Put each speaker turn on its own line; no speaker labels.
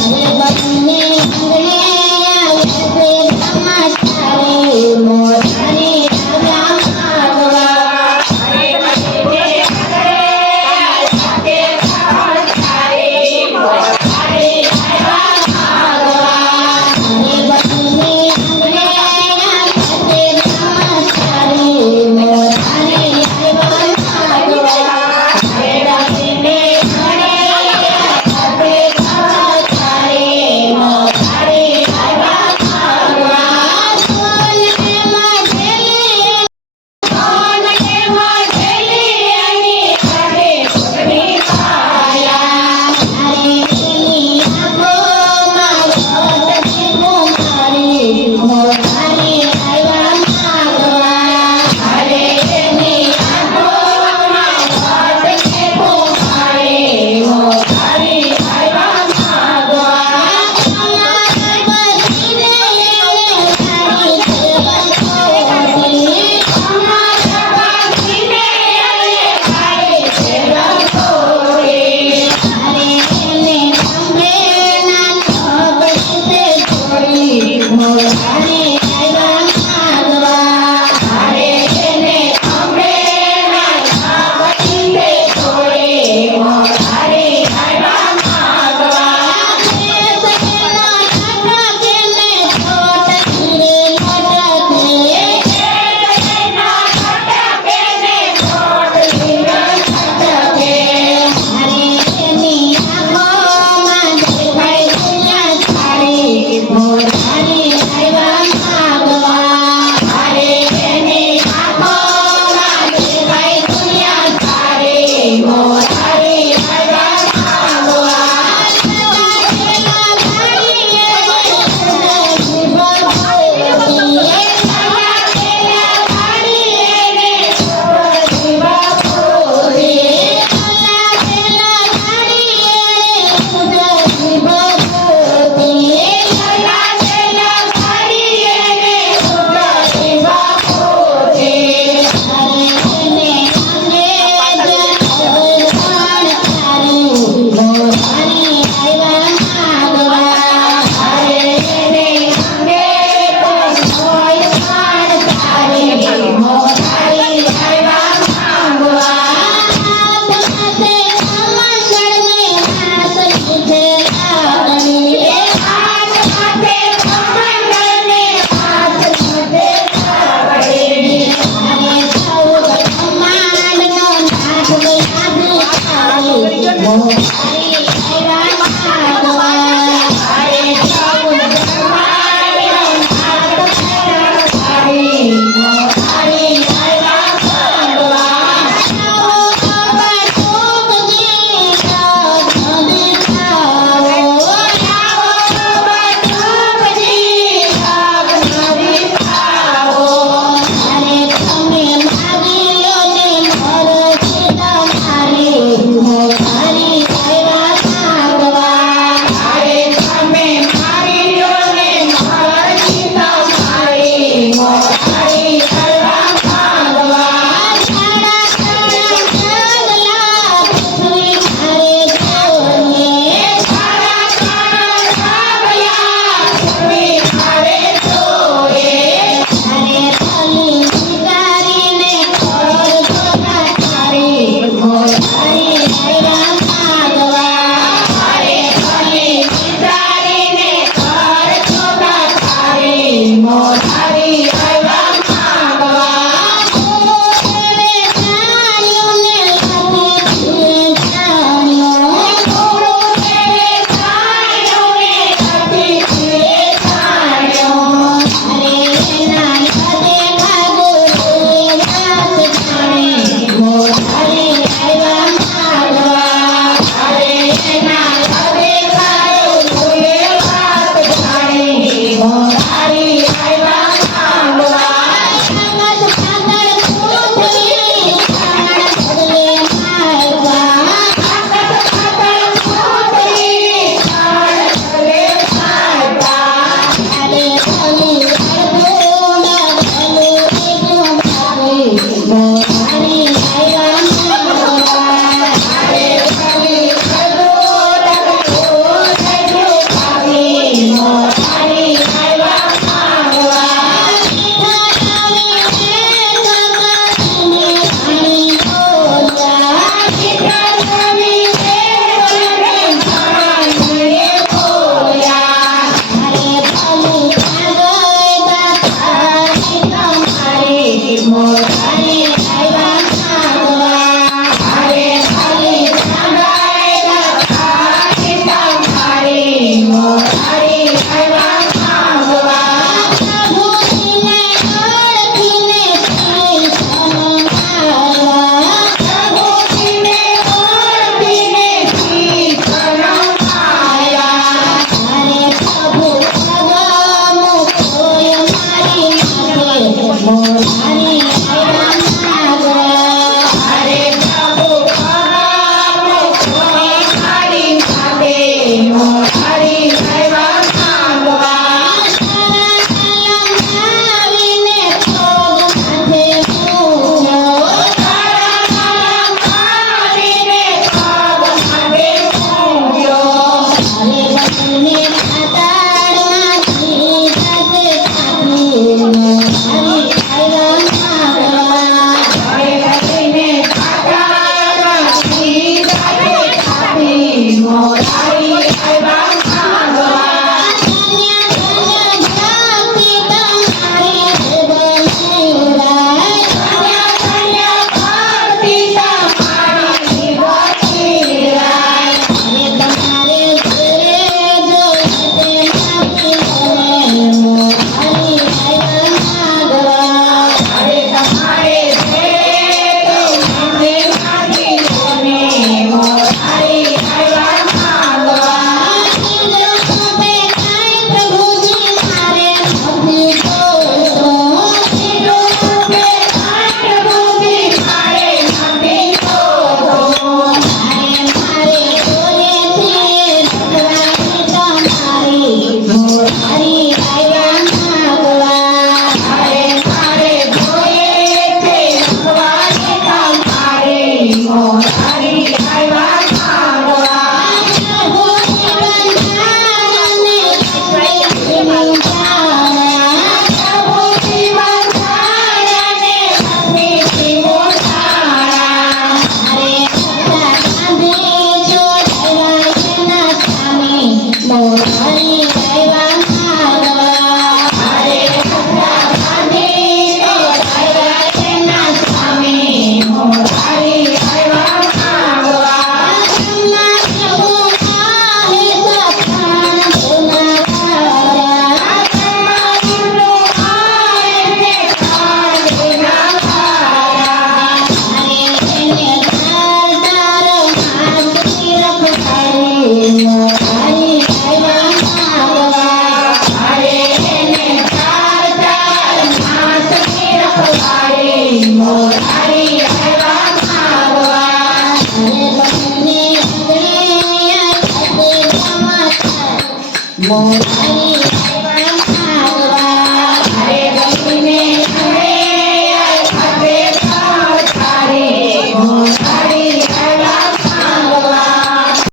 Hare は。